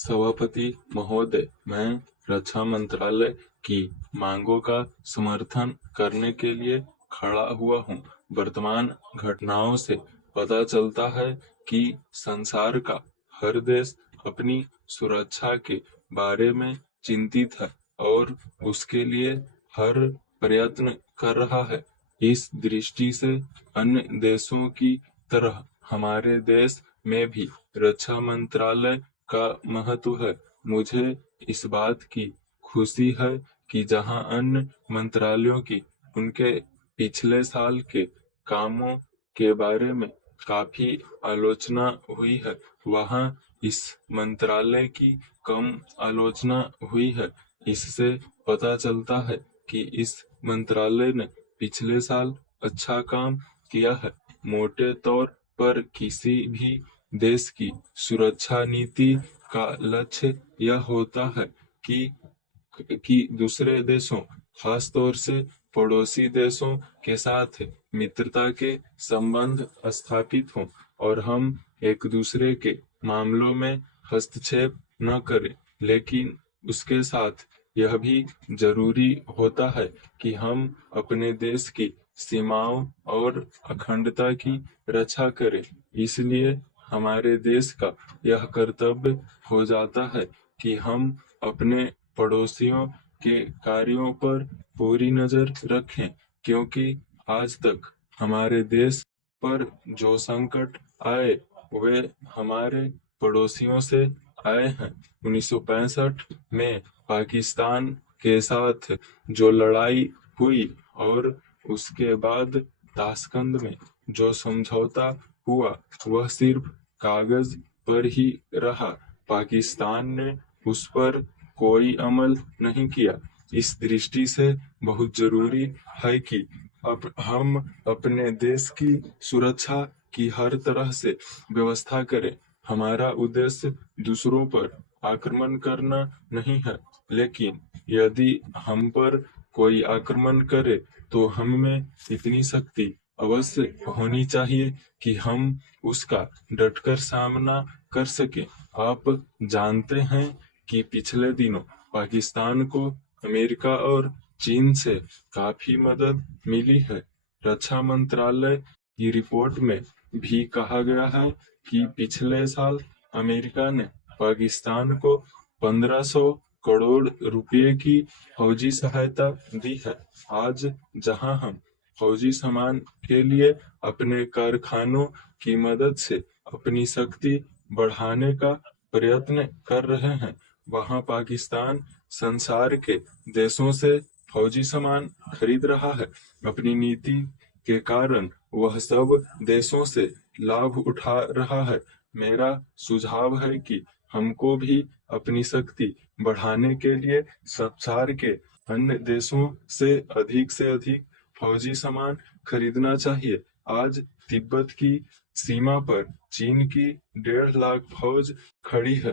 सभापति महोदय, मैं रक्षा मंत्रालय की मांगों का समर्थन करने के लिए खड़ा हुआ हूँ। वर्तमान घटनाओं से पता चलता है कि संसार का हर देश अपनी सुरक्षा के बारे में चिंतित है और उसके लिए हर प्रयत्न कर रहा है। इस दृष्टि से अन्य देशों की तरह हमारे देश में भी रक्षा मंत्रालय का महत्व है। मुझे इस बात की खुशी है कि जहां अन्य मंत्रालयों की उनके पिछले साल के कामों के बारे में काफी आलोचना हुई है, वहां इस मंत्रालय की कम आलोचना हुई है। इससे पता चलता है कि इस मंत्रालय ने पिछले साल अच्छा काम किया है। मोटे तौर पर किसी भी देश की सुरक्षा नीति का लक्ष्य यह होता है कि दूसरे देशों, खास तौर से पड़ोसी देशों के साथ मित्रता के संबंध स्थापित हों और हम एक दूसरे के मामलों में हस्तक्षेप न करें। लेकिन उसके साथ यह भी जरूरी होता है कि हम अपने देश की सीमाओं और अखंडता की रक्षा करें। इसलिए हमारे देश का यह कर्तव्य हो जाता है कि हम अपने पड़ोसियों के कार्यों पर पूरी नजर रखें, क्योंकि आज तक हमारे देश पर जो संकट आए वे हमारे पड़ोसियों से आए हैं। 1965 में पाकिस्तान के साथ जो लड़ाई हुई और उसके बाद ताशकंद में जो समझौता हुआ, वह सिर्फ कागज पर ही रहा। पाकिस्तान ने उस पर कोई अमल नहीं किया। इस दृष्टि से बहुत जरूरी है कि अब हम अपने देश की सुरक्षा की हर तरह से व्यवस्था करें। हमारा उद्देश्य दूसरों पर आक्रमण करना नहीं है, लेकिन यदि हम पर कोई आक्रमण करे तो हम में इतनी शक्ति अवश्य होनी चाहिए कि हम उसका डटकर सामना कर सके। आप जानते हैं कि पिछले दिनों पाकिस्तान को अमेरिका और चीन से काफी मदद मिली है। रक्षा मंत्रालय की रिपोर्ट में भी कहा गया है कि पिछले साल अमेरिका ने पाकिस्तान को 1500 करोड़ रुपए की फौजी सहायता दी है। आज जहां हम फौजी सामान के लिए अपने कारखानों की मदद से अपनी शक्ति बढ़ाने का प्रयत्न कर रहे हैं, वहां पाकिस्तान संसार के देशों से फौजी सामान खरीद रहा है। अपनी नीति के कारण वह सब देशों से लाभ उठा रहा है। मेरा सुझाव है कि हमको भी अपनी शक्ति बढ़ाने के लिए संसार के अन्य देशों से अधिक फौजी सामान खरीदना चाहिए। आज तिब्बत की सीमा पर चीन की 1.5 लाख फौज खड़ी है।